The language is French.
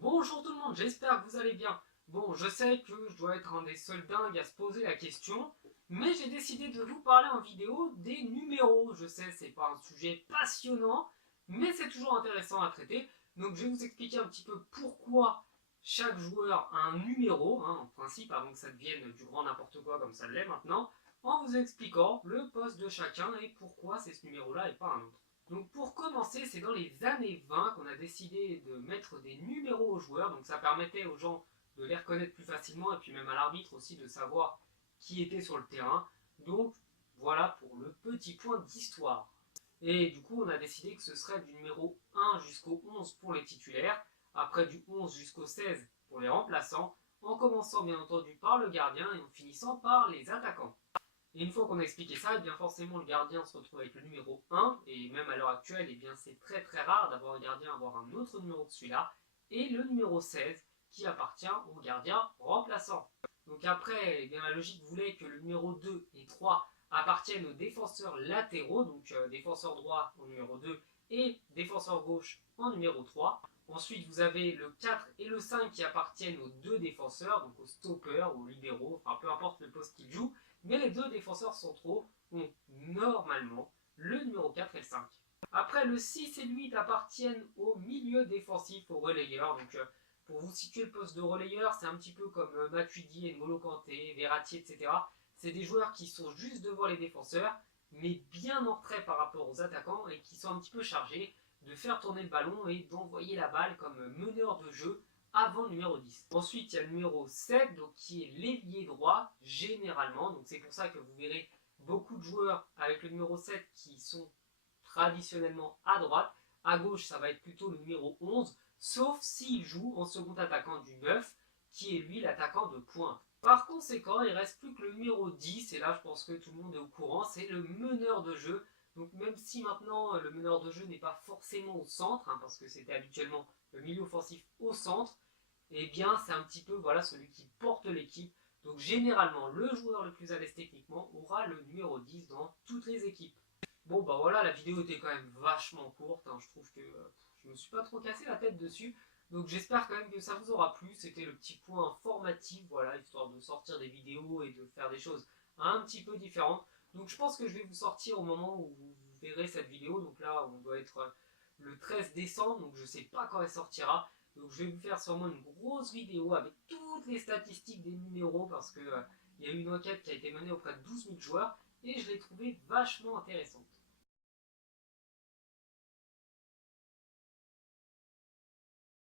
Bonjour tout le monde, j'espère que vous allez bien. Bon, je sais que je dois être un des seuls dingues à se poser la question, mais j'ai décidé de vous parler en vidéo des numéros. Je sais, c'est pas un sujet passionnant, mais c'est toujours intéressant à traiter. Donc je vais vous expliquer un petit peu pourquoi chaque joueur a un numéro, en principe, avant que ça devienne du grand n'importe quoi comme ça l'est maintenant, en vous expliquant le poste de chacun et pourquoi c'est ce numéro-là et pas un autre. Donc pour commencer, c'est dans les années 20 qu'on a décidé de mettre des numéros aux joueurs. Donc ça permettait aux gens de les reconnaître plus facilement et puis même à l'arbitre aussi de savoir qui était sur le terrain. Donc voilà pour le petit point d'histoire. Et du coup, on a décidé que ce serait du numéro 1 jusqu'au 11 pour les titulaires, après du 11 jusqu'au 16 pour les remplaçants, en commençant bien entendu par le gardien et en finissant par les attaquants. Et une fois qu'on a expliqué ça, et bien forcément le gardien se retrouve avec le numéro 1, et même à l'heure actuelle, et bien c'est très très rare d'avoir un gardien avoir un autre numéro que celui-là, et le numéro 16 qui appartient au gardien remplaçant. Donc après, bien la logique voulait que le numéro 2 et 3 appartiennent aux défenseurs latéraux, donc défenseur droit au numéro 2 et défenseur gauche en numéro 3. Ensuite, vous avez le 4 et le 5 qui appartiennent aux deux défenseurs, donc aux stoppers, aux libéraux, enfin peu importe le poste qu'ils jouent, mais les deux défenseurs centraux ont normalement le numéro 4 et le 5. Après, le 6 et le 8 appartiennent au milieu défensif, aux relayeurs. Donc, pour vous situer le poste de relayeur, c'est un petit peu comme Matuidi, N'Golo Kanté, Verratti, etc. C'est des joueurs qui sont juste devant les défenseurs, mais bien en retrait par rapport aux attaquants et qui sont un petit peu chargés de faire tourner le ballon et d'envoyer la balle comme meneur de jeu avant le numéro 10. Ensuite, il y a le numéro 7, donc, qui est l'ailier droit, généralement. Donc c'est pour ça que vous verrez beaucoup de joueurs avec le numéro 7 qui sont traditionnellement à droite. À gauche, ça va être plutôt le numéro 11, sauf s'il joue en second attaquant du 9, qui est lui l'attaquant de pointe. Par conséquent, il ne reste plus que le numéro 10, et là je pense que tout le monde est au courant, c'est le meneur de jeu. Donc même si maintenant le meneur de jeu n'est pas forcément au centre, parce que c'était habituellement le milieu offensif au centre, eh bien c'est un petit peu voilà, celui qui porte l'équipe. Donc généralement, le joueur le plus à l'aise techniquement aura le numéro 10 dans toutes les équipes. Bon bah voilà, la vidéo était quand même vachement courte, je trouve que je me suis pas trop cassé la tête dessus. Donc j'espère quand même que ça vous aura plu, c'était le petit point informatif, voilà, histoire de sortir des vidéos et de faire des choses un petit peu différentes. Donc je pense que je vais vous sortir au moment où vous verrez cette vidéo, donc là on doit être le 13 décembre, donc je sais pas quand elle sortira. Donc je vais vous faire sûrement une grosse vidéo avec toutes les statistiques des numéros parce que il y a eu une enquête qui a été menée auprès de 12 000 joueurs et je l'ai trouvé vachement intéressant.